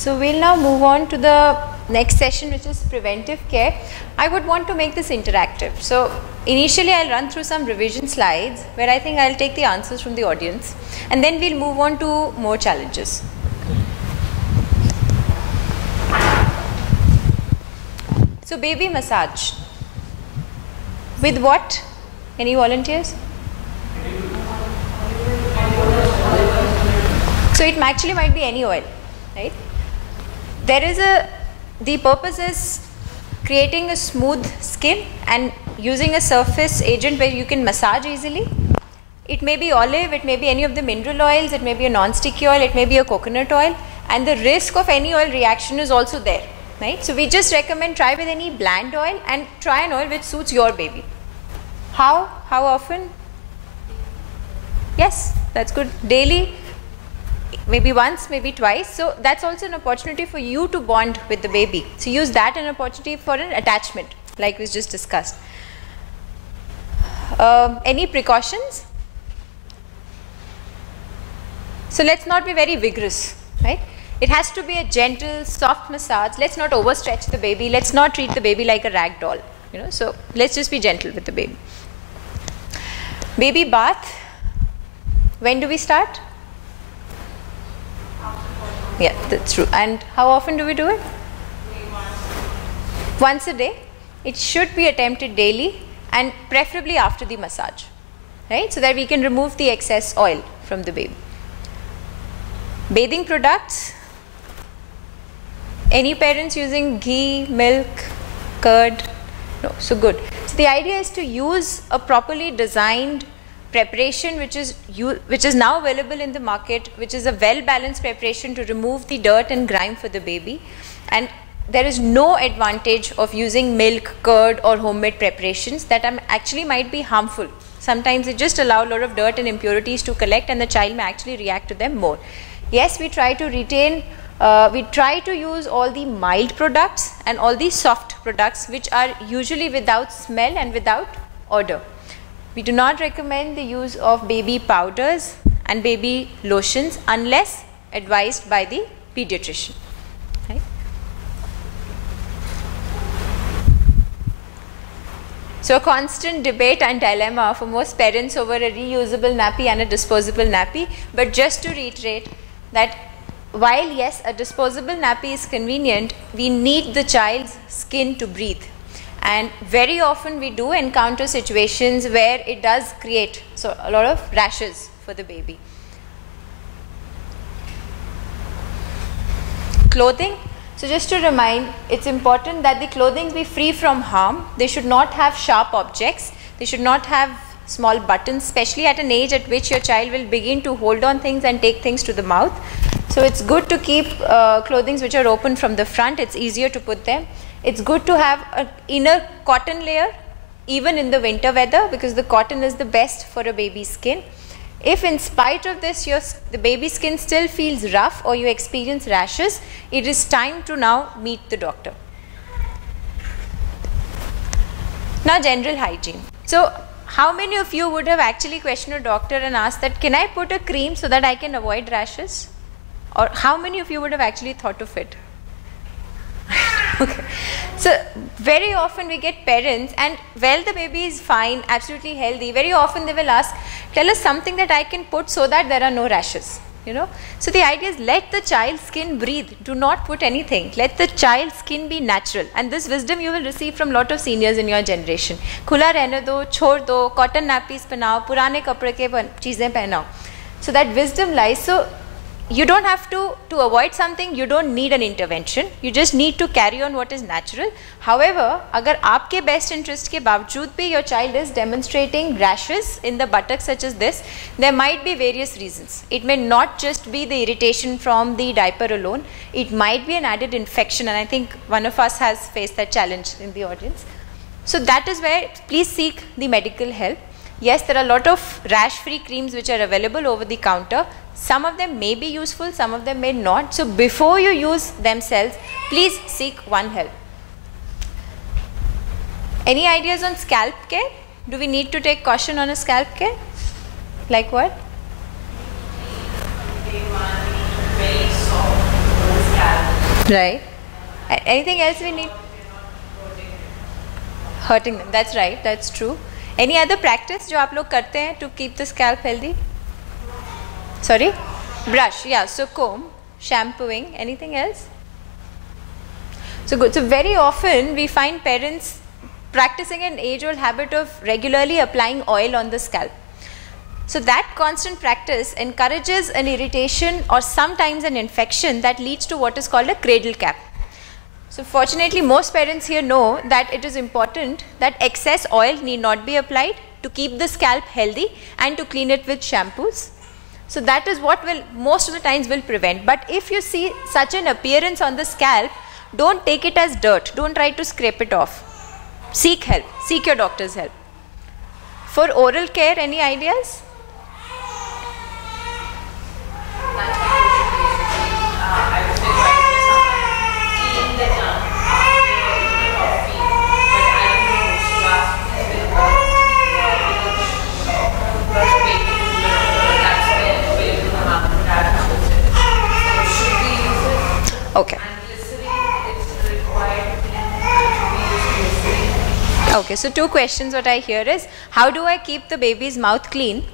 So we'll now move on to the next session, which is preventive care. I would want to make this interactive. So initially I'll run through some revision slides where I think I'll take the answers from the audience, and then we'll move on to more challenges. So baby massage. With what? Any volunteers? So it actually might be any oil, right? The purpose is creating a smooth skin and using a surface agent where you can massage easily. It may be olive, it may be any of the mineral oils, it may be a non-sticky oil, it may be a coconut oil, and the risk of any oil reaction is also there, right? So we just recommend try with any bland oil and try an oil which suits your baby. How often? Yes, that's good. Daily. Maybe once, maybe twice. So that's also an opportunity for you to bond with the baby. So use that an opportunity for an attachment, like we just discussed. Any precautions? So let's not be very vigorous, right? It has to be a gentle, soft massage. Let's not overstretch the baby. Let's not treat the baby like a rag doll. So let's just be gentle with the baby. Baby bath. When do we start? Yeah, that's true. And how often do we do it? Once a day. It should be attempted daily and preferably after the massage, right? So that we can remove the excess oil from the baby. Bathing products. Any parents using ghee, milk, curd? No, so good. So the idea is to use a properly designed preparation which is now available in the market, which is a well-balanced preparation to remove the dirt and grime for the baby. And there is no advantage of using milk, curd or homemade preparations that actually might be harmful. Sometimes it just allows a lot of dirt and impurities to collect and the child may actually react to them more. Yes, we try to use all the mild products and all the soft products which are usually without smell and without odor. We do not recommend the use of baby powders and baby lotions unless advised by the pediatrician. Right? So a constant debate and dilemma for most parents over a reusable nappy and a disposable nappy. But just to reiterate that while yes, a disposable nappy is convenient, we need the child's skin to breathe. And very often we do encounter situations where it does create a lot of rashes for the baby. Clothing. So just to remind, it's important that the clothing be free from harm. They should not have sharp objects. They should not have small buttons, especially at an age at which your child will begin to hold on things and take things to the mouth. So it's good to keep clothing which are open from the front. It's easier to put them. It's good to have an inner cotton layer even in the winter weather, because the cotton is the best for a baby's skin. If in spite of this the baby's skin still feels rough or you experience rashes, it is time to now meet the doctor. Now general hygiene. So how many of you would have actually questioned a doctor and asked that, can I put a cream so that I can avoid rashes? Or how many of you would have actually thought of it? Okay. So very often we get parents, and well, the baby is fine, absolutely healthy, very often they will ask, tell us something that I can put so that there are no rashes. So the idea is let the child's skin breathe. Do not put anything. Let the child's skin be natural. And this wisdom you will receive from lot of seniors in your generation. Khula rehne do, chhod do, cotton nappies pehnao, purane kapde ke cheezein pehnao. So that wisdom lies. So you don't have to avoid something, you don't need an intervention. You just need to carry on what is natural. However, agar aapke best interest ke bawajood bhi your child is demonstrating rashes in the buttocks such as this, there might be various reasons. It may not just be the irritation from the diaper alone. It might be an added infection, and I think one of us has faced that challenge in the audience. So that is where please seek the medical help. Yes, there are a lot of rash-free creams which are available over the counter. Some of them may be useful, some of them may not. So before you use themselves, please seek one help. Any ideas on scalp care? Do we need to take caution on a scalp care? Like what? Very soft scalp. Right. Anything else we need? Hurting them. That's right. That's true. Any other practice जो आप लोग करते हैं to keep the scalp healthy? Sorry? Brush. Yeah. So comb, shampooing. Anything else? So good. So very often we find parents practicing an age-old habit of regularly applying oil on the scalp. So that constant practice encourages an irritation or sometimes an infection that leads to what is called a cradle cap. So fortunately most parents here know that it is important that excess oil need not be applied to keep the scalp healthy and to clean it with shampoos. So that is what will most of the times will prevent. But if you see such an appearance on the scalp, don't take it as dirt. Don't try to scrape it off. Seek help. Seek your doctor's help. For oral care, any ideas? Okay. Okay, so two questions what I hear is, how do I keep the baby's mouth clean?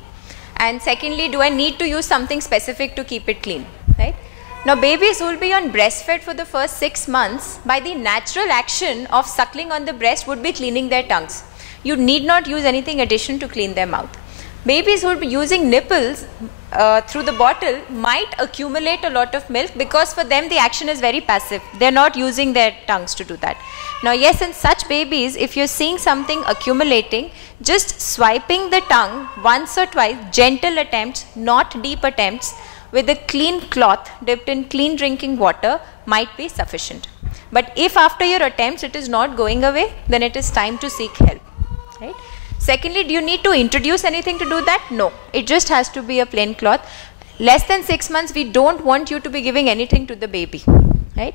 And secondly, do I need to use something specific to keep it clean? Right? Now, babies who will be on breastfed for the first 6 months, by the natural action of suckling on the breast would be cleaning their tongues. You need not use anything addition to clean their mouth. Babies who will be using nipples through the bottle might accumulate a lot of milk because for them the action is very passive. They are not using their tongues to do that. Now yes, in such babies, if you are seeing something accumulating, just swiping the tongue once or twice, gentle attempts, not deep attempts, with a clean cloth dipped in clean drinking water might be sufficient. But if after your attempts it is not going away, then it is time to seek help. Right? Secondly, do you need to introduce anything to do that? No, it just has to be a plain cloth. Less than 6 months, we don't want you to be giving anything to the baby, right?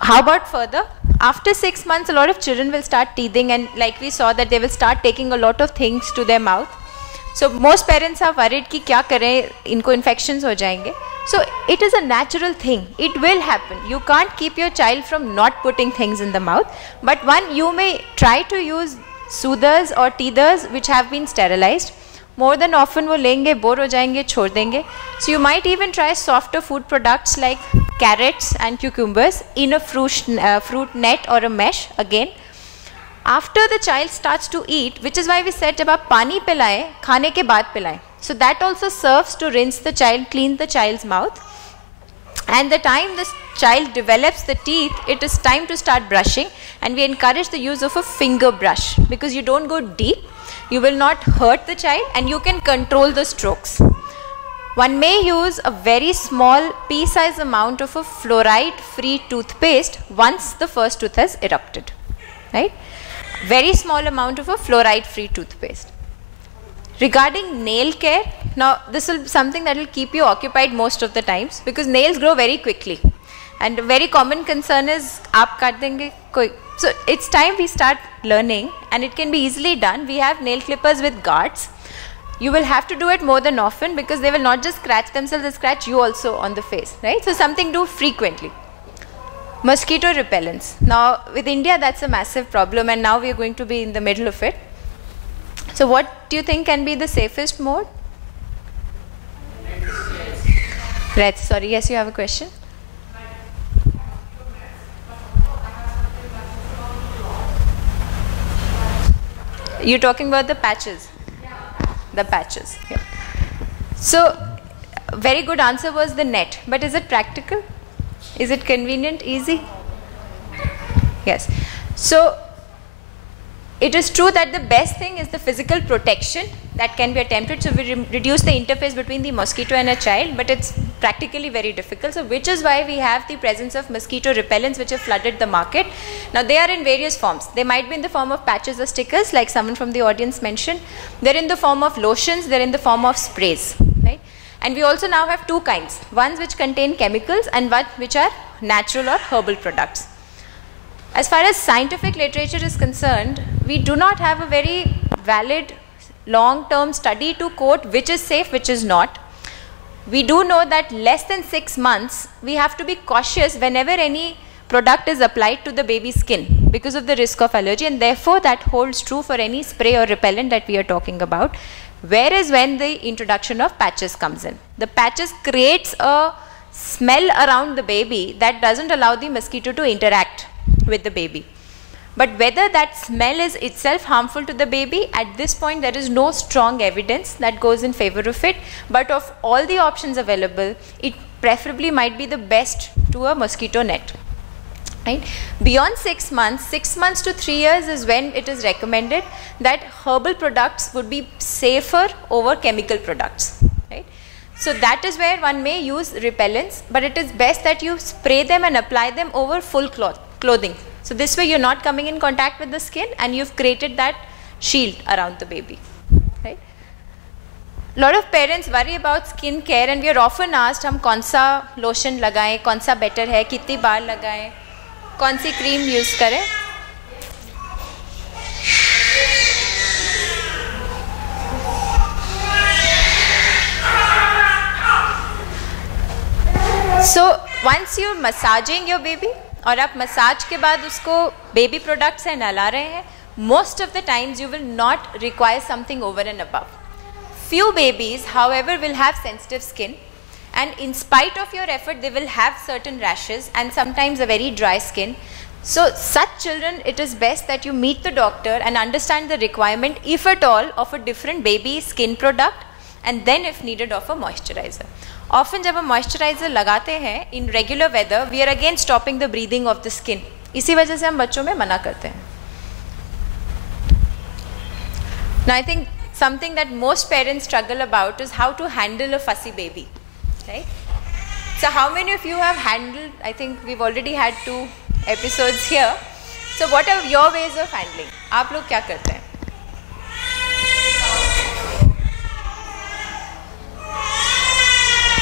How about further? After 6 months, a lot of children will start teething, and like we saw that they will start taking a lot of things to their mouth. So most parents are worried कि क्या करें, इनको infections हो जाएंगे. So it is a natural thing. It will happen. You can't keep your child from not putting things in the mouth. But one, you may try to use soothers or teethers which have been sterilized. More than often वो लेंगे, bore हो जाएंगे, छोड़ देंगे. So you might even try softer food products like carrots and cucumbers in a fruit net or a mesh again. After the child starts to eat, which is why we said जब आप पानी पिलाएं, खाने के बाद पिलाएं. So that also serves to rinse the child, clean the child's mouth. And the time the child develops the teeth, it is time to start brushing, and we encourage the use of a finger brush because you don't go deep, you will not hurt the child, and you can control the strokes. One may use a very small pea-sized amount of a fluoride-free toothpaste once the first tooth has erupted, right? Very small amount of a fluoride-free toothpaste. Regarding nail care, now this will be something that will keep you occupied most of the times because nails grow very quickly, and a very common concern is आप काट देंगे कोई. So it's time we start learning, and it can be easily done. We have nail clippers with guards. You will have to do it more than often because they will not just scratch themselves, they scratch you also on the face, right? So something do frequently. Mosquito repellents. Now with India that's a massive problem, and now we are going to be in the middle of it. So what do you think can be the safest mode? Right, sorry, yes, you have a question? You're talking about the patches? The patches, yeah. So, very good answer was the net, but is it practical? Is it convenient, easy? Yes. So, it is true that the best thing is the physical protection that can be attempted. So we reduce the interface between the mosquito and a child, but it's practically very difficult. So which is why we have the presence of mosquito repellents which have flooded the market. Now they are in various forms. They might be in the form of patches or stickers like someone from the audience mentioned. They're in the form of lotions, they're in the form of sprays, right? And we also now have two kinds, ones which contain chemicals and one which are natural or herbal products. As far as scientific literature is concerned, we do not have a very valid long-term study to quote which is safe, which is not. We do know that less than 6 months, we have to be cautious whenever any product is applied to the baby's skin because of the risk of allergy, and therefore that holds true for any spray or repellent that we are talking about. Whereas when the introduction of patches comes in, the patches creates a smell around the baby that doesn't allow the mosquito to interact with the baby. But whether that smell is itself harmful to the baby, at this point there is no strong evidence that goes in favor of it. But of all the options available, it preferably might be the best to a mosquito net. Right? Beyond 6 months, 6 months to 3 years is when it is recommended that herbal products would be safer over chemical products. Right? So that is where one may use repellents, but it is best that you spray them and apply them over full clothing. So this way you're not coming in contact with the skin and you've created that shield around the baby. Right? A lot of parents worry about skin care and we are often asked, हम कौन सा lotion लगाएं, कौन सा better है, कितनी बार लगाएं, कौन सी cream use करें. So once you're massaging your baby, और आप मसाज के बाद उसको बेबी प्रोडक्ट से नहला रहे हैं, most of the times you will not require something over and above. Few babies, however, will have sensitive skin, and in spite of your effort, they will have certain rashes and sometimes a very dry skin. So such children, it is best that you meet the doctor and understand the requirement, if at all, of a different baby skin product, and then if needed of a moisturizer. Often जब हम moisturiser लगाते हैं in regular weather, we are again stopping the breathing of the skin. इसी वजह से हम बच्चों में मना करते हैं. Now I think something that most parents struggle about is how to handle a fussy baby. Right? So how many of you have handled, I think we've already had 2 episodes here. So what are your ways of handling? आप लोग क्या करते हैं?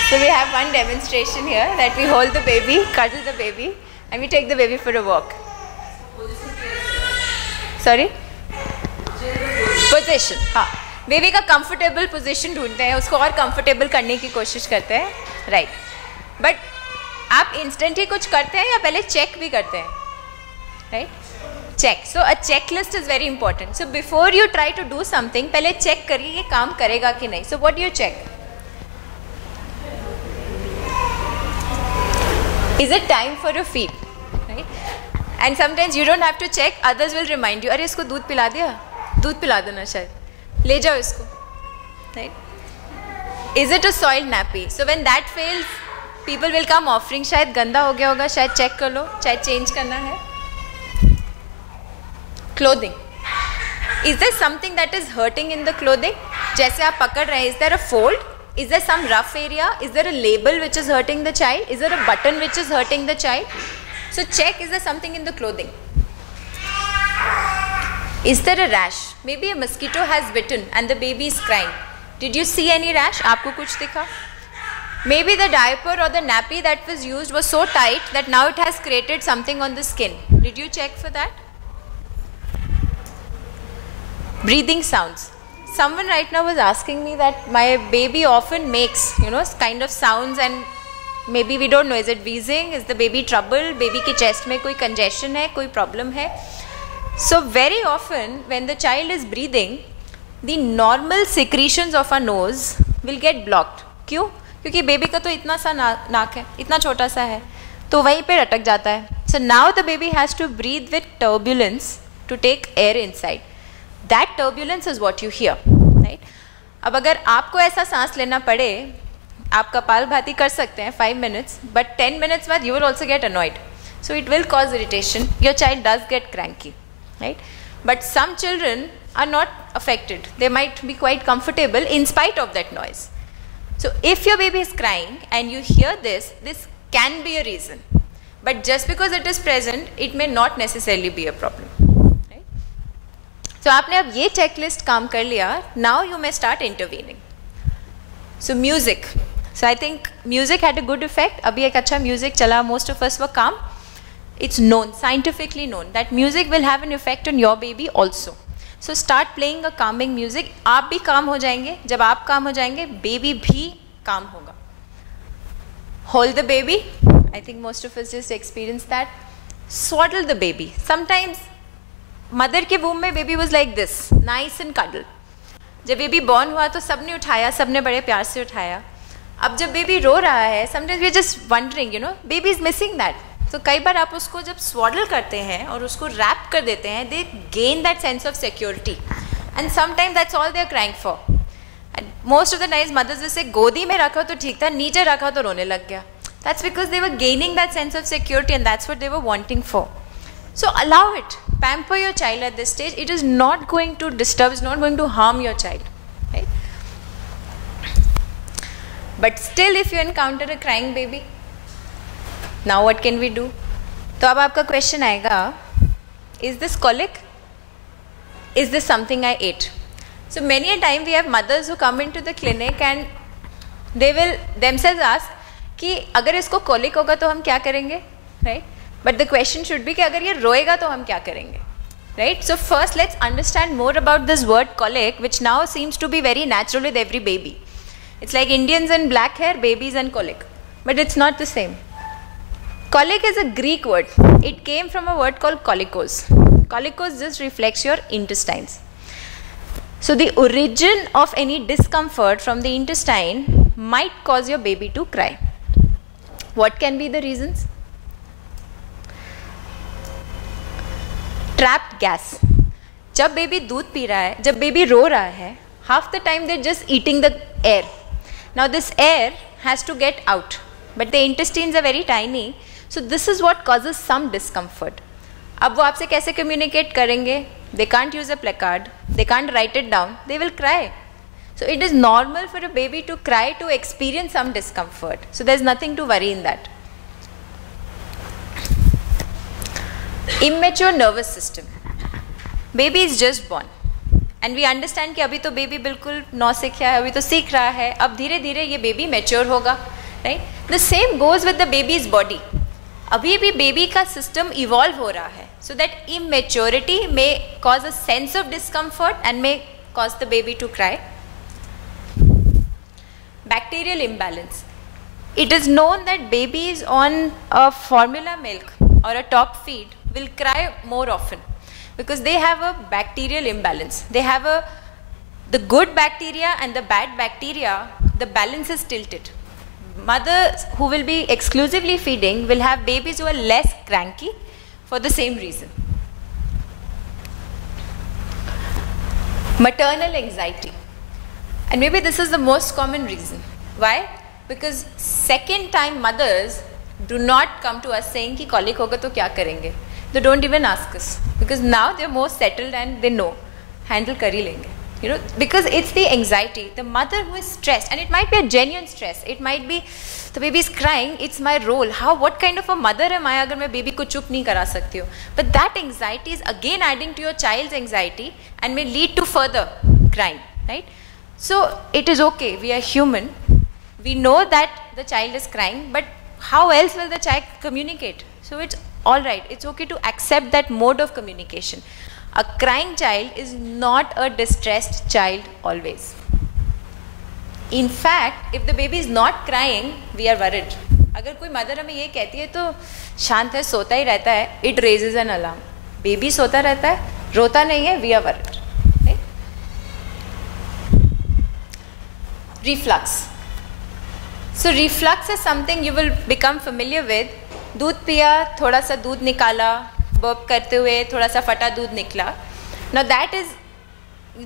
So we have one demonstration here that we hold the baby, cuddle the baby, and we take the baby for a walk. Sorry? Position. हाँ. Baby का comfortable position ढूंढते हैं, उसको और कंफर्टेबल करने की कोशिश करते हैं. राइट. बट आप इंस्टेंट ही कुछ करते हैं या पहले चेक भी करते हैं? Right. Check. So a check list is very important. So before you try to do something, पहले चेक करिए ये काम करेगा कि नहीं. So what do you check? Is it time for a feed? Right? And sometimes you don't have to check, others will remind you, अरे इसको दूध पिला दिया, दूध पिला देना शायद, ले जाओ इसको. Right? Is it a soiled nappy? So when that fails, people will come offering, शायद गंदा हो गया होगा, शायद चेक कर लो, शायद चेंज करना है. Clothing. Is there something that is hurting in the clothing? जैसे आप पकड़ रहे हैं, is there a fold? Is there some rough area? Is there a label which is hurting the child? Is there a button which is hurting the child? So check, is there something in the clothing? Is there a rash? Maybe a mosquito has bitten and the baby is crying. Did you see any rash? आपको कुछ दिखा? Maybe the diaper or the nappy that was used was so tight that now it has created something on the skin. Did you check for that? Breathing sounds. Someone right now was asking me that my baby often makes, kind of sounds, and maybe we don't know, is it wheezing, is the baby troubled, baby की chest में कोई congestion है, कोई problem है. So very often when the child is breathing, the normal secretions of our nose will get blocked. क्यों? क्योंकि baby का तो इतना सा नाक है, इतना छोटा सा है, तो वहीं पे अटक जाता है. So now the baby has to breathe with turbulence to take air inside. That turbulence is what you hear, right? अब अगर आपको ऐसा सांस लेना पड़े, आप कपालभाति कर सकते हैं 5 minutes, but 10 minutes बाद you will also get annoyed. So it will cause irritation. Your child does get cranky, right? But some children are not affected. They might be quite comfortable in spite of that noise. So if your baby is crying and you hear this can be a reason. But just because it is present, it may not necessarily be a problem. So आपने अब ये checklist काम कर लिया. Now you may start intervening. So music. So I think music had a good effect. अभी एक अच्छा music चला, most of us were calm. It's known, scientifically known, that music will have an effect on your baby also. So start playing a calming music. आप भी calm हो जाएंगे. जब आप calm हो जाएंगे, baby भी calm होगा. Hold the baby. I think most of us just experience that. Swaddle the baby. Sometimes mother के womb में baby was like this, nice and cuddled. जब baby born हुआ तो सबने उठाया, सबने बड़े प्यार से उठाया. अब जब baby रो रहा है, sometimes we are just wondering, baby is missing that. तो कई बार आप उसको जब swaddle करते हैं और उसको wrap कर देते हैं, they gain that sense of security. And sometimes that's all they are crying for. And most of the times mothers will say, गोदी में रखा तो ठीक था, नीचे रखा तो रोने लग गया. That's because they were gaining that sense of security and that's what they were wanting for. So allow it. Pamper your child at this stage. It is not going to disturb, it's not going to harm your child. Right? But still if you encounter a crying baby, now what can we do? तो अब आपका question आएगा, is this colic? Is this something I ate? So many a time we have mothers who come into the clinic and they will themselves ask कि अगर इसको colic होगा तो हम क्या करेंगे, right? But the question should be कि अगर ये रोएगा तो हम क्या करेंगे, right? So first let's understand more about this word colic, which now seems to be very natural with every baby. It's like Indians and black hair, babies and colic, but it's not the same. Colic is a Greek word. It came from a word called kolikos. Kolikos just reflects your intestines. So the origin of any discomfort from the intestine might cause your baby to cry. What can be the reasons? Trapped gas. जब baby दूध P रहा है, जब baby रो रहा है, half the time they're just eating the air. Now this air has to get out, but the intestines are very tiny, so this is what causes some discomfort. अब वो आपसे कैसे communicate करेंगे? They can't use a placard, they can't write it down, they will cry. So it is normal for a baby to cry to experience some discomfort. So there's nothing to worry in that. Immature nervous system. Baby is just born. And we understand कि अभी तो baby बिल्कुल नौसिखिया है, अभी तो सीख रहा है, अब धीरे धीरे ये baby mature होगा, right? The same goes with the baby's body. अभी भी baby का system evolve हो रहा है. So that immaturity may cause a sense of discomfort and may cause the baby to cry. Bacterial imbalance. It is known that babies on a formula milk or a top feed will cry more often because they have a bacterial imbalance. They have the good bacteria and the bad bacteria, the balance is tilted. Mothers who will be exclusively feeding will have babies who are less cranky for the same reason. Maternal anxiety. And maybe this is the most common reason. Why? Because second time mothers do not come to us saying कि colic होगा तो क्या करेंगे. They don't even ask us because now they're more settled and they know handle कर ही लेंगे. Because it's the anxiety, the mother who is stressed, and it might be a genuine stress. It might be the baby is crying. It's my role. What kind of a mother am I अगर मैं baby को चुप नहीं करा सकती हूँ? But that anxiety is again adding to your child's anxiety and may lead to further crying, right? So it is okay. We are human. We know that the child is crying, but how else will the child communicate? So it's all right. It's okay to accept that mode of communication. A crying child is not a distressed child always. In fact, if the baby is not crying, we are worried. अगर कोई mother हमें ये कहती है तो शांत है, सोता ही रहता है, it raises an alarm. Baby सोता रहता है, रोता नहीं है, we are worried. Right? Reflux. So reflux is something you will become familiar with. दूध पिया, थोड़ा सा दूध निकाला, burp करते हुए थोड़ा सा फटा दूध निकला. Now that is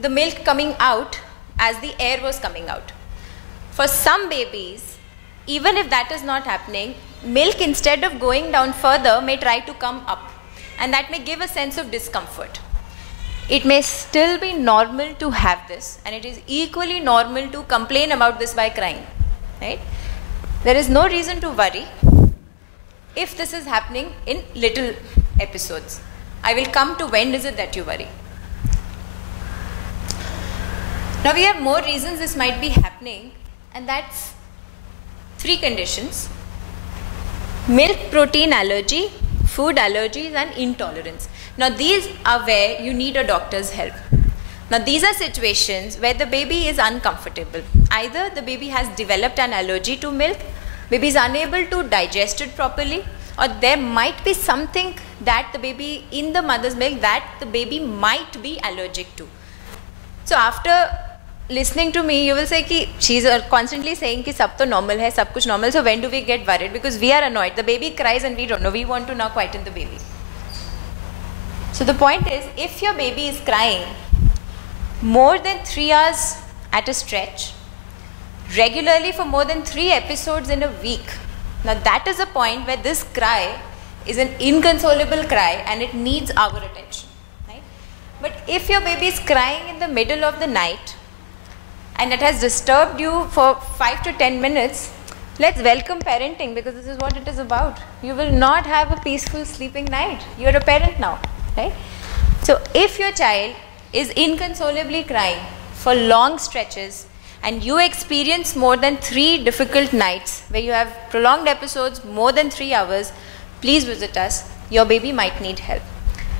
the milk coming out as the air was coming out. For some babies, even if that is not happening, milk instead of going down further may try to come up, and that may give a sense of discomfort. It may still be normal to have this, and it is equally normal to complain about this by crying, right? There is no reason to worry if this is happening in little episodes. I will come to when is it that you worry. Now we have more reasons this might be happening, and that's 3 conditions: milk protein allergy, food allergies, and intolerance. Now these are where you need a doctor's help. Now these are situations where the baby is uncomfortable. Either the baby has developed an allergy to milk, baby is unable to digest it properly, or there might be something that the baby in the mother's milk that the baby might be allergic to. So after listening to me, you will say कि she's constantly saying कि सब तो normal है, सब कुछ normal. So when do we get worried? Because we are annoyed. The baby cries and we don't know. We want to now quieten the baby. So the point is, if your baby is crying more than 3 hours at a stretch, regularly for more than 3 episodes in a week, now that is a point where this cry is an inconsolable cry and it needs our attention. Right? But if your baby is crying in the middle of the night and it has disturbed you for 5 to 10 minutes, let's welcome parenting, because this is what it is about. You will not have a peaceful sleeping night. You are a parent now. Right? So if your child is inconsolably crying for long stretches and you experience more than 3 difficult nights where you have prolonged episodes more than 3 hours, please visit us. Your baby might need help.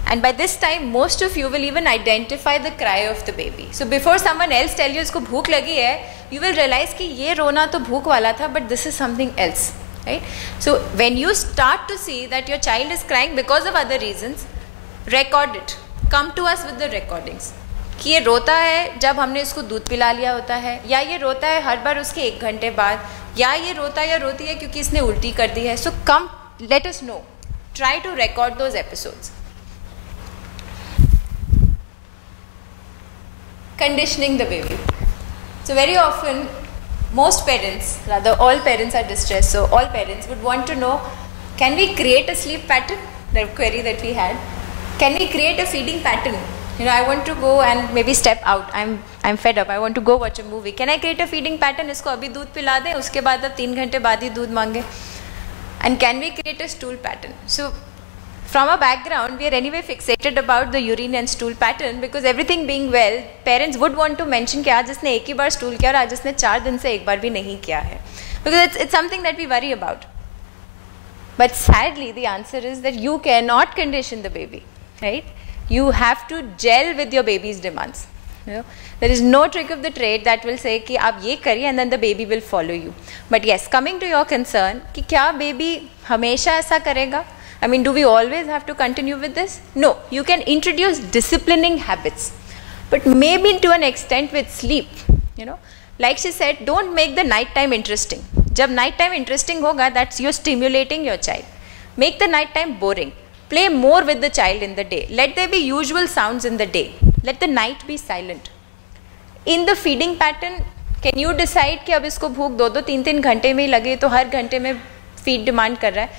And by this time, most of you will even identify the cry of the baby. So before someone else tell you usko bhook lagi hai, you will realize ki ye rona to bhook wala tha, but this is something else. Right? So when you start to see that your child is crying because of other reasons, record it. Come to us with the recordings. कि ये रोता है जब हमने इसको दूध पिला लिया होता है, या ये रोता है हर बार उसके 1 घंटे बाद, या ये रोता या रोती है क्योंकि इसने उल्टी कर दी है. So come, let us know. Try to record those episodes. Conditioning the baby. So very often, most parents, rather all parents are distressed. So all parents would want to know, can we create a sleep pattern? The query that we had. Can we create a feeding pattern? You know, I want to go and maybe step out. I'm fed up. I want to go watch a movie. Can I create a feeding pattern? इसको अभी दूध पिला दें, उसके बाद अब 3 घंटे बाद ही दूध मांगे. And can we create a stool pattern? So from a background, we are anyway fixated about the urine and stool pattern, because everything being well, parents would want to mention कि आज इसने एक ही बार stool किया और आज इसने 4 दिन से एक बार भी नहीं किया है. Because it's something that we worry about. But sadly, the answer is that you cannot condition the baby. Right? You have to gel with your baby's demands. You know, there is no trick of the trade that will say कि आप ये करिए and then the baby will follow you. But yes, coming to your concern कि क्या baby हमेशा ऐसा करेगा? I mean, do we always have to continue with this? No, you can introduce disciplining habits, but maybe to an extent with sleep. You know, like she said, don't make the night time interesting. जब night time interesting होगा, that's you're stimulating your child. Make the night time boring. Play more with the child in the day. Let there be usual sounds in the day. Let the night be silent. In the feeding pattern, can you decide कि अब इसको भूख 2-3 घंटे में ही लगे तो हर घंटे में feed demand कर रहा है?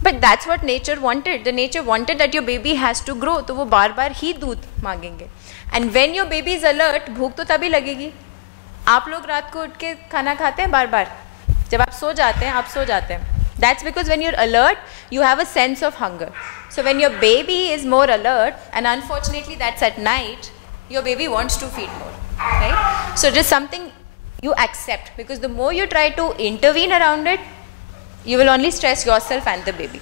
But that's what nature wanted. The nature wanted that your baby has to grow. तो वो बार बार ही दूध मांगेंगे. And when your baby is alert, भूख तो तभी लगेगी. आप लोग रात को उठ के खाना खाते हैं बार बार. जब आप सो जाते हैं, आप सो जाते हैं. That's because when you're alert, you have a sense of hunger. So when your baby is more alert, and unfortunately that's at night, your baby wants to feed more, right? So just something you accept, because the more you try to intervene around it, you will only stress yourself and the baby.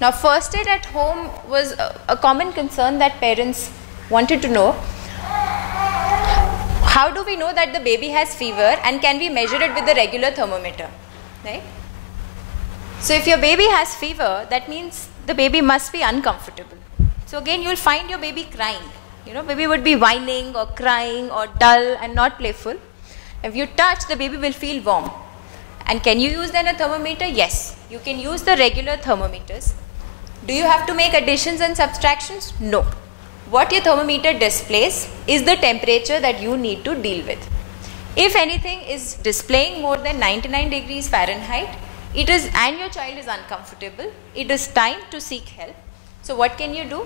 Now, first aid at home was a common concern that parents wanted to know. How do we know that the baby has fever, and can we measure it with the regular thermometer, right? So if your baby has fever, that means the baby must be uncomfortable. So again, you'll find your baby crying. You know, baby would be whining or crying or dull and not playful. If you touch, the baby will feel warm. And can you use then a thermometer? Yes, you can use the regular thermometers. Do you have to make additions and subtractions? No. What your thermometer displays is the temperature that you need to deal with. If anything is displaying more than 99 degrees Fahrenheit, it is, and your child is uncomfortable, it is time to seek help. So what can you do?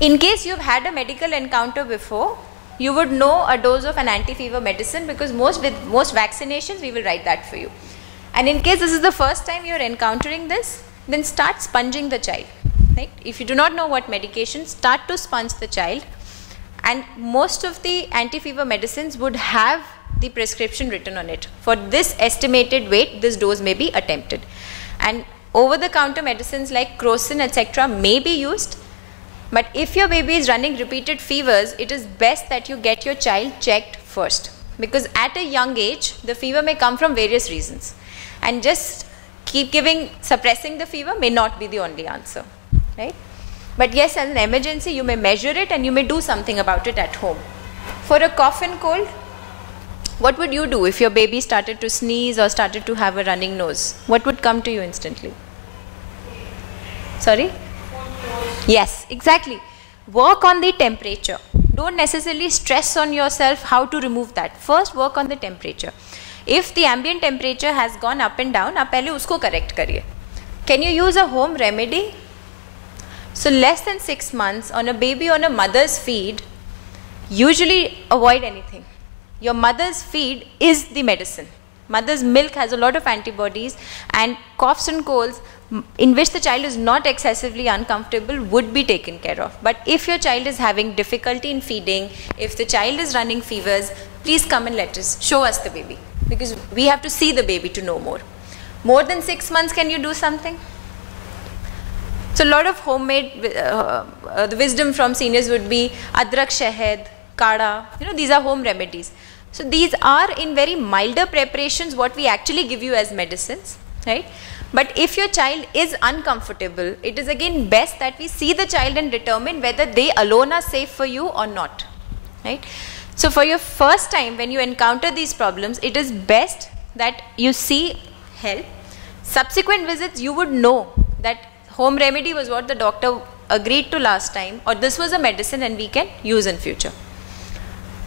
In case you've had a medical encounter before, you would know a dose of an anti-fever medicine, because with most vaccinations we will write that for you. And in case this is the first time you're encountering this, then start sponging the child. Right? If you do not know what medication, start to sponge the child. And most of the anti-fever medicines would have the prescription written on it. For this estimated weight, this dose may be attempted. And over-the-counter medicines like Crocin, etc. may be used. But if your baby is running repeated fevers, it is best that you get your child checked first. because at a young age, the fever may come from various reasons, and just suppressing the fever may not be the only answer, right? But yes, as an emergency, you may measure it and you may do something about it at home. For a cough and cold, what would you do if your baby started to sneeze or started to have a running nose? What would come to you instantly? Sorry? Yes, exactly. Work on the temperature. Don't necessarily stress on yourself how to remove that. First, work on the temperature. If the ambient temperature has gone up and down, आप पहले उसको correct करिए. Can you use a home remedy? So less than 6 months on a baby on a mother's feed, usually avoid anything. Your mother's feed is the medicine. Mother's milk has a lot of antibodies, and coughs and colds in which the child is not excessively uncomfortable would be taken care of. But if your child is having difficulty in feeding, if the child is running fevers, please come and show us the baby, because we have to see the baby to know more. More than 6 months, can you do something? So a lot of homemade, the wisdom from seniors would be adrak, shahed, kada, these are home remedies. So these are in very milder preparations what we actually give you as medicines, right? But if your child is uncomfortable, it is again best that we see the child and determine whether they alone are safe for you or not, right? So for your first time when you encounter these problems, it is best that you see help. Subsequent visits, you would know that home remedy was what the doctor agreed to last time, or this was a medicine and we can use in future.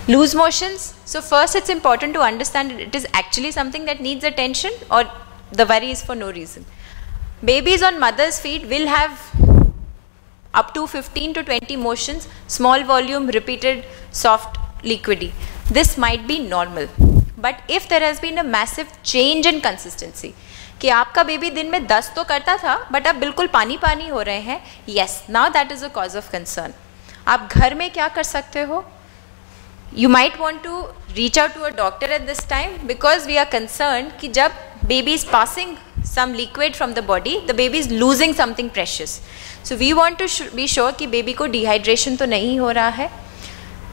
Loose motions. So first it's important to understand that it is actually something that needs attention, or the worry is for no reason. Babies on mother's feed will have up to 15 to 20 motions, small volume, repeated, soft, liquidy. This might be normal. But if there has been a massive change in consistency, कि आपका baby दिन में 10 तो करता था but अब बिल्कुल पानी पानी हो रहे हैं, yes, now that is a cause of concern. आप घर में क्या कर सकते हो? You might want to reach out to a doctor at this time, because we are concerned कि जब baby is passing some liquid from the body, the baby is losing something precious. So we want to be sure कि baby को dehydration तो नहीं हो रहा है.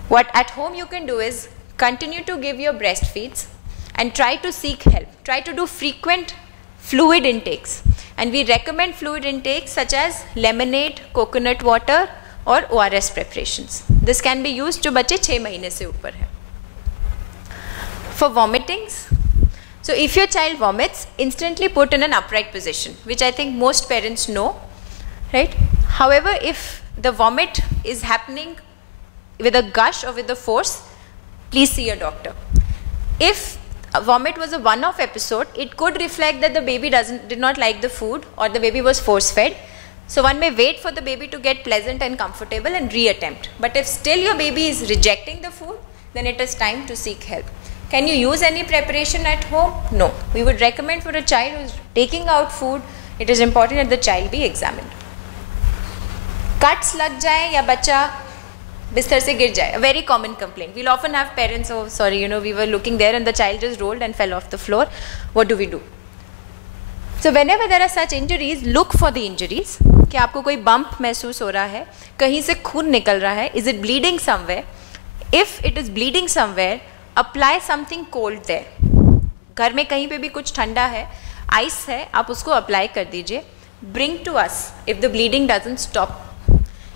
What at home you can do is continue to give your breastfeeds and try to seek help. Try to do frequent fluid intakes, and we recommend fluid intakes such as lemonade, coconut water और ORS preparations. This can be used जो बच्चे 6 महीने से ऊपर है. For vomitings, so if your child vomits, instantly put in an upright position, which I think most parents know, right? However, if the vomit is happening with a gush or with a force, please see a doctor. If a vomit was a one-off episode, it could reflect that the baby did not like the food, or the baby was force-fed. So one may wait for the baby to get pleasant and comfortable and reattempt. But if still your baby is rejecting the food, then it is time to seek help. Can you use any preparation at home? No. We would recommend for a child who is taking out food, it is important that the child be examined. Cuts lag jaye ya bacha bistar se gir jaye, a very common complaint. We'll often have parents, oh sorry, we were looking there and the child just rolled and fell off the floor. What do we do? So whenever there are such injuries, look for the injuries. कि आपको कोई bump महसूस हो रहा है, कहीं से खून निकल रहा है, is it bleeding somewhere? If it is bleeding somewhere, apply something cold there. घर में कहीं पे भी कुछ ठंडा है, ice है, आप उसको apply कर दीजिए. Bring to us if the bleeding doesn't stop.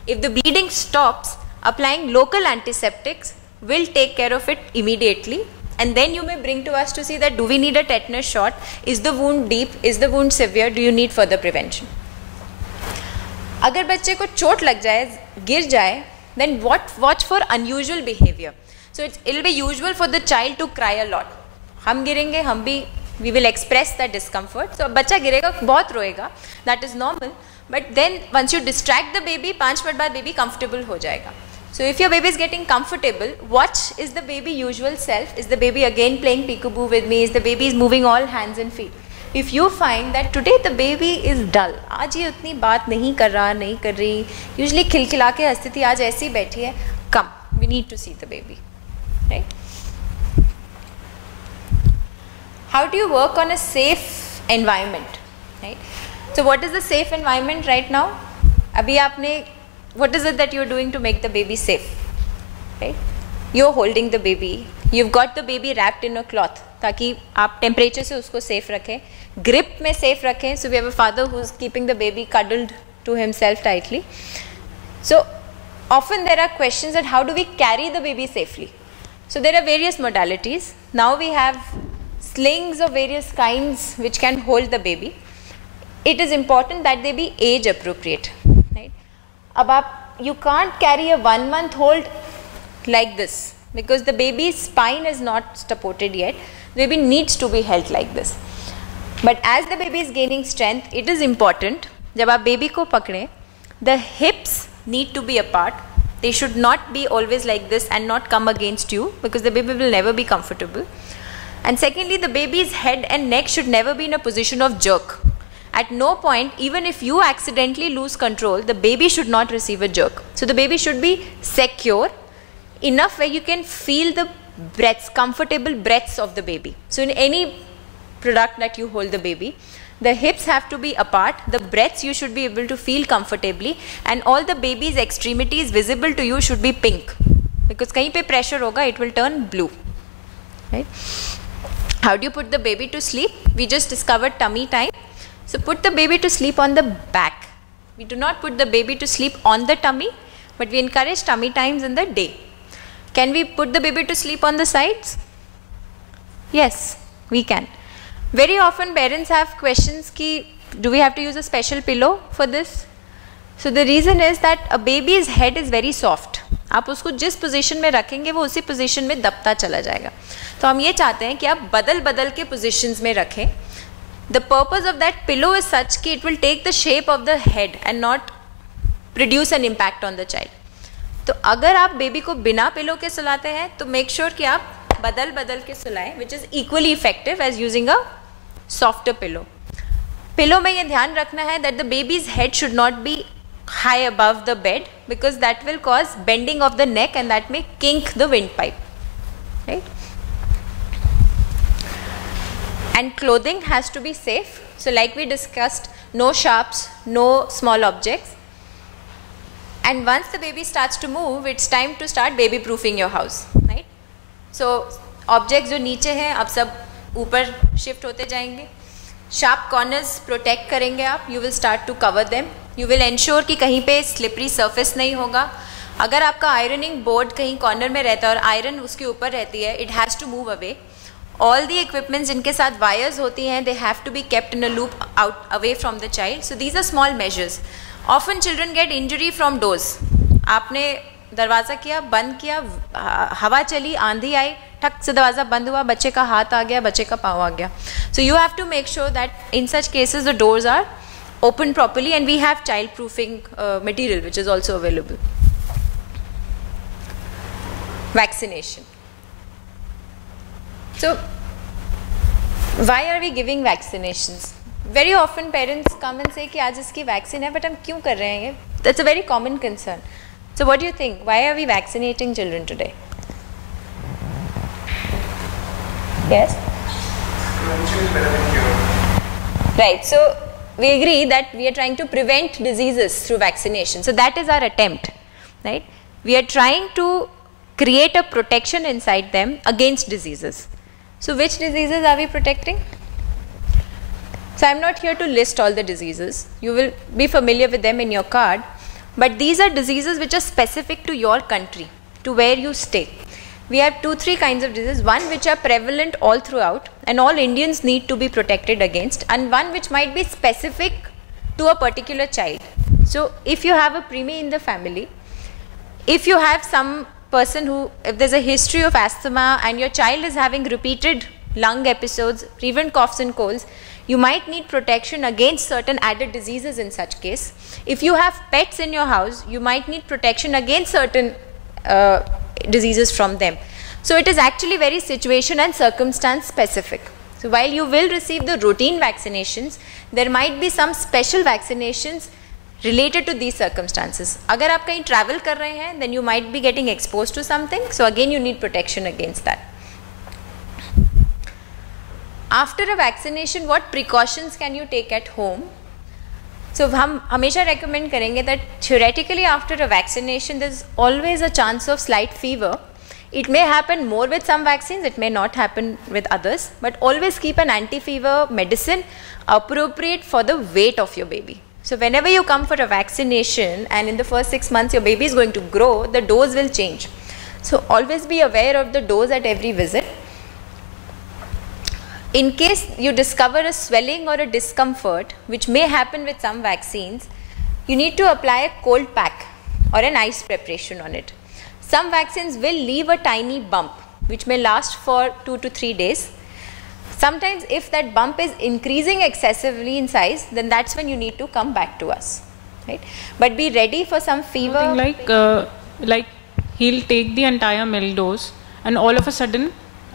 If the bleeding stops, applying local antiseptics will take care of it immediately. And then you may bring to us to see that do we need a tetanus shot? Is the wound deep? Is the wound severe? Do you need further prevention? अगर बच्चे को चोट लग जाए, गिर जाए, then watch for unusual behavior. So it will be usual for the child to cry a lot. हम गिरेंगे, हम भी we will express that discomfort. So बच्चा गिरेगा, बहुत रोएगा, that is normal. But then once you distract the baby, 5 minute बाद baby comfortable हो जाएगा. So if your baby is getting comfortable, watch, is the baby usual self? Is the baby again playing peekaboo with me? Is the baby is moving all hands and feet? If you find that today the baby is dull, आज ये उतनी बात नहीं कर रहा, नहीं कर रही, usually खिलखिला के हंसती थी, आज ऐसी बैठी है, come, we need to see the baby, right? How do you work on a safe environment, right? So what is the safe environment right now? अभी आपने, what is it that you're doing to make the baby safe, right? You're holding the baby, You've got the baby wrapped in a cloth ताकि आप temperature से उसको safe रखें, grip में safe रखें. So we have a father who's keeping the baby cuddled to himself tightly. So often there are questions that how do we carry the baby safely? So there are various modalities. Now we have slings of various kinds which can hold the baby. It is important that they be age appropriate, right? अब you can't carry a 1 month old like this because the baby's spine is not supported yet. The baby needs to be held like this. But as the baby is gaining strength, it is important जब आप baby को पकड़ें, the hips need to be apart. They should not be always like this and not come against you because the baby will never be comfortable. And secondly, the baby's head and neck should never be in a position of jerk. At no point, even if you accidentally lose control, the baby should not receive a jerk. So the baby should be secure enough where you can feel the breaths, comfortable breaths of the baby. So in any product that you hold the baby, the hips have to be apart, the breaths you should be able to feel comfortably, and all the baby's extremities visible to you should be pink. Because kahin pe pressure hoga, it will turn blue. Right? How do you put the baby to sleep? We just discovered tummy time. So put the baby to sleep on the back. We do not put the baby to sleep on the tummy, but we encourage tummy times in the day. Can we put the baby to sleep on the sides? Yes, we can. Very often parents have questions ki, do we have to use a special pillow for this? So the reason is that a baby's head is very soft. आप उसको जिस position में रखेंगे वो उसी position में दबता चला जाएगा. तो हम ये चाहते हैं कि आप बदल बदल के पोजीशंस में रखें. The purpose of that pillow is such कि it will take the shape of the head and not produce an impact on the child. तो अगर आप बेबी को बिना पिलो के सुलाते हैं तो मेक श्योर कि आप बदल बदल के सुलाएं, which is equally effective as using a softer pillow. Pillow में ये ध्यान रखना है that the baby's head should not be high above the bed because that will cause bending of the neck and that may kink the windpipe. Right? And clothing has to be safe. So like we discussed, no sharps, no small objects. And once the baby starts to move, it's time to start baby proofing your house, right? So objects जो नीचे हैं अब सब ऊपर shift होते जाएंगे. Sharp corners protect करेंगे आप. You will start to cover them. You will ensure कि कहीं पे slippery surface नहीं होगा. अगर आपका ironing board कहीं corner में रहता है और iron उसके ऊपर रहती है, it has to move away. All the equipments जिनके साथ wires होती हैं, they have to be kept in a loop out away from the child. So these are small measures. Often children get injury from doors. आपने दरवाज़ा किया, बंद किया, हवा चली, आंधी आई, ठक से दरवाज़ा बंद हुआ, बच्चे का हाथ आ गया, बच्चे का पाँव आ गया. So you have to make sure that in such cases the doors are open properly, and we have child proofing material which is also available. Vaccination. So why are we giving vaccinations? Very often parents come and say कि आज इसकी vaccine है, but हम क्यों कर रहे हैं ये? That's a very common concern. So what do you think? Why are we vaccinating children today? Yes? Prevention is better than cure. Right. So we agree that we are trying to prevent diseases through vaccination. So that is our attempt, right? We are trying to create a protection inside them against diseases. So which diseases are we protecting? So I am not here to list all the diseases. You will be familiar with them in your card. But these are diseases which are specific to your country, to where you stay. We have 2-3 kinds of diseases. One which are prevalent all throughout and all Indians need to be protected against, and one which might be specific to a particular child. So if you have a preemie in the family, if you have some person who, if there's a history of asthma and your child is having repeated lung episodes, even coughs and colds, you might need protection against certain added diseases in such case. If you have pets in your house, you might need protection against certain diseases from them. So it is actually very situation and circumstance specific. So while you will receive the routine vaccinations, there might be some special vaccinations related to these circumstances. अगर आप कहीं travel कर रहे हैं, then you might be getting exposed to something. So again, you need protection against that. After a vaccination, what precautions can you take at home? So हम हमेशा recommend करेंगे that theoretically after a vaccination, there is always a chance of slight fever, It may happen more with some vaccines, it may not happen with others, but always keep an anti-fever medicine appropriate for the weight of your baby. So whenever you come for a vaccination and in the first 6 months your baby is going to grow, the dose will change. So always be aware of the dose at every visit. In case you discover a swelling or a discomfort, which may happen with some vaccines, you need to apply a cold pack or an ice preparation on it. Some vaccines will leave a tiny bump which may last for 2 to 3 days. Sometimes if that bump is increasing excessively in size, then that's when you need to come back to us, right? But be ready for some fever. Like he'll take the entire mill dose and all of a sudden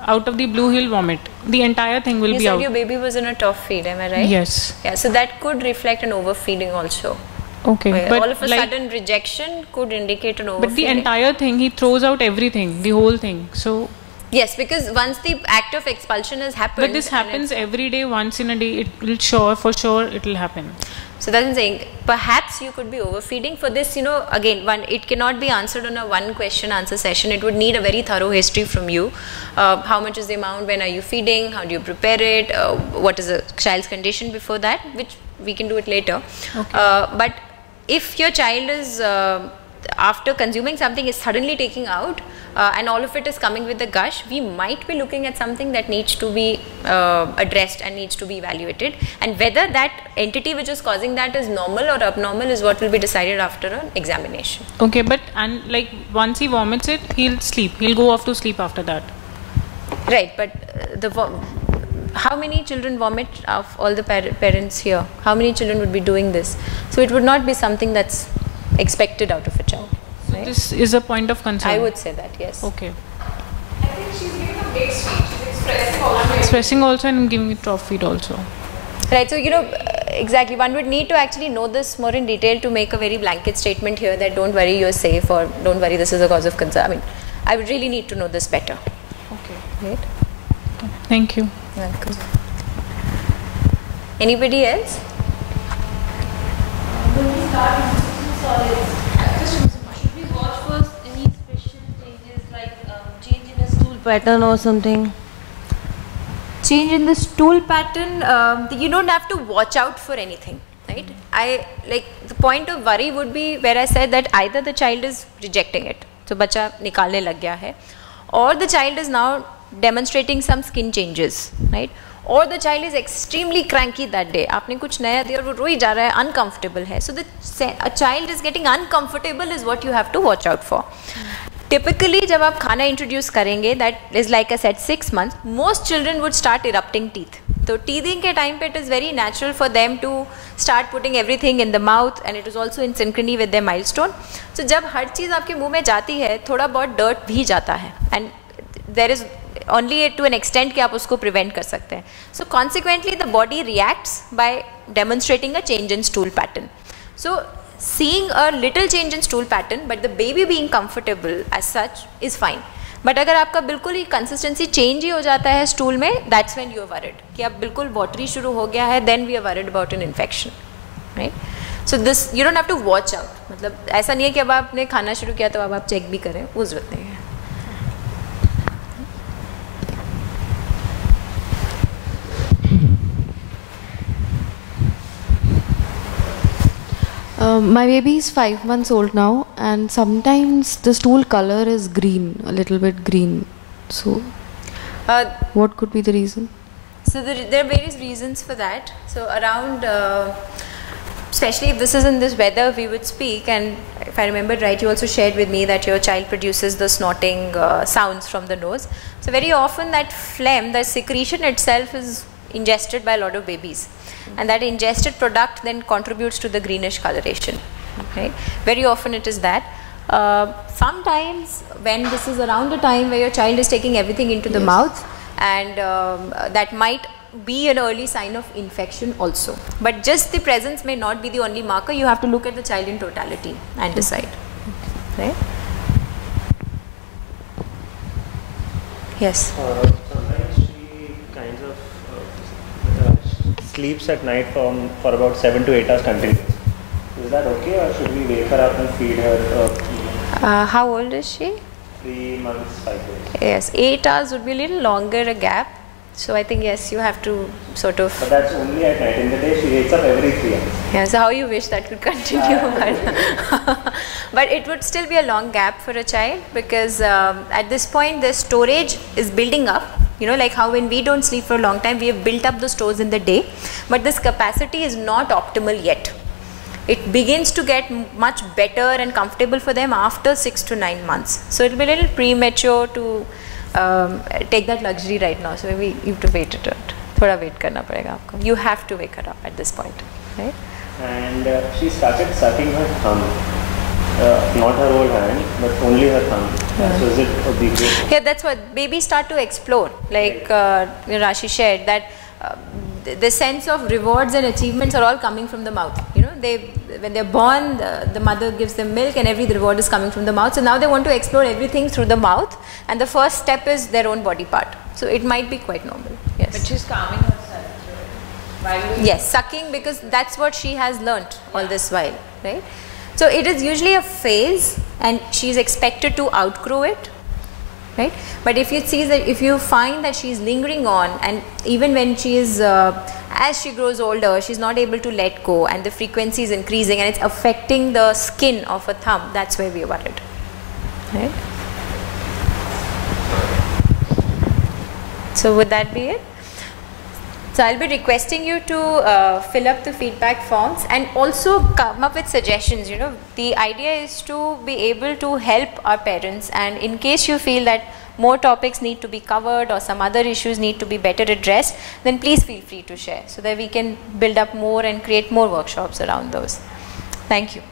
out of the blue he'll vomit. The entire thing will be out. You said your baby was in a top feed, am I right? Yes. Yeah, so that could reflect an overfeeding also. Okay, but all of a sudden rejection could indicate an overfeeding. But the entire thing, he throws out everything, the whole thing. So yes, because once the act of expulsion has happened. But this happens every day, once in a day. It will for sure it will happen. So that's what I'm saying. Perhaps you could be overfeeding. For this, again, it cannot be answered on a one question answer session. It would need a very thorough history from you. How much is the amount? When are you feeding? How do you prepare it? What is the child's condition before that? Which we can do it later. Okay. But if your child is after consuming something is suddenly taking out and all of it is coming with a gush, we might be looking at something that needs to be addressed and needs to be evaluated, and whether that entity which is causing that is normal or abnormal is what will be decided after an examination. Okay, but once he vomits it, he'll sleep. He'll go off to sleep after that. Right, but how many children vomit of all the parents here? How many children would be doing this? So it would not be something that's expected out of a child. Right? This is a point of concern. I would say that, yes. Okay. I think she's giving a big speech. She's expressing also. Expressing also and giving it top feed also. Right, so exactly, one would need to actually know this more in detail to make a very blanket statement here that don't worry, you're safe, or don't worry, this is a cause of concern. I mean, I would really need to know this better. Okay. Right? Thank you. Welcome. Anybody else? When we start using solids, should we watch for any special changes like change in a stool pattern or something? Change in the stool pattern, you don't have to watch out for anything, right? The point of worry would be where I said that either the child is rejecting it, so bacha nikalne lag gaya hai, or the child is now demonstrating some skin changes, right? Or the child is extremely cranky that day. आपने कुछ नया दिया और वो रो ही जा रहा है, uncomfortable है. So a child is getting uncomfortable is what you have to watch out for. Typically, जब आप खाना introduce करेंगे, that is like I said 6 months, most children would start erupting teeth. So teething के time पे it is very natural for them to start putting everything in the mouth, and it is also in synchrony with their milestone. So जब हर चीज़ आपके मुंह में जाती है, थोड़ा बहुत dirt भी जाता है, and there is only to an extent कि आप उसको prevent कर सकते हैं. So consequently the body reacts by demonstrating a change in stool pattern. So seeing a little change in stool pattern but the baby being comfortable as such is fine. But अगर आपका बिल्कुल ही consistency change ही हो जाता है stool में, that's when you are worried कि अब बिल्कुल watery शुरू हो गया है, then we are worried about an infection, right? So this you don't have to watch out. मतलब ऐसा नहीं है कि अब आपने खाना शुरू किया तो अब आप check भी करें, वो ज़रूरत नहीं है. My baby is 5 months old now, and sometimes the stool color is green, a little bit green. So, what could be the reason? So there are various reasons for that. So around, especially if this is in this weather, we would speak. And if I remember right, you also shared with me that your child produces the snorting sounds from the nose. So very often that phlegm, the secretion itself is ingested by a lot of babies. And that ingested product then contributes to the greenish coloration, right? Very often it is that. Sometimes when this is around the time where your child is taking everything into the mouth, and that might be an early sign of infection also. But just the presence may not be the only marker. You have to look at the child in totality and decide, right? Yes? Sometimes she kind of sleeps at night for about 7 to 8 hours continuously. Is that okay, or should we wake her up and feed her? How old is she? 3 months, 5 days. Yes, 8 hours would be a little longer a gap. So I think yes, you have to sort of. But that's only at night. In the day, she wakes up every 3 hours. Yeah, so how you wish that could continue. But it would still be a long gap for a child, because at this point the storage is building up. You know, like how when we don't sleep for a long time, we have built up the stores in the day, but this capacity is not optimal yet. It begins to get much better and comfortable for them after 6 to 9 months. So it will be a little premature to take that luxury right now. So maybe you have to wait it out. Thoda wait karna padega aapko. You have to wake her up at this point, right? And she started sucking her thumb. Not her whole hand, but only her thumb. So is it a big deal? Yeah, that's what babies start to explore. Like Rashi shared that the sense of rewards and achievements are all coming from the mouth. You know, when they're born, the mother gives them milk, and every reward is coming from the mouth. So now they want to explore everything through the mouth, and the first step is their own body part. So it might be quite normal. Yes. But she's calming herself through it. While Yes, sucking, because that's what she has learnt all this while, right? So it is usually a phase, and she is expected to outgrow it, right? But if you find that she is lingering on, and even when she is as she grows older, she is not able to let go, and the frequency is increasing, and it's affecting the skin of her thumb, that's where we are worried, right? So would that be it? So I'll be requesting you to fill up the feedback forms and also come up with suggestions. You know, the idea is to be able to help our parents, and in case you feel that more topics need to be covered or some other issues need to be better addressed, then please feel free to share so that we can build up more and create more workshops around those. Thank you.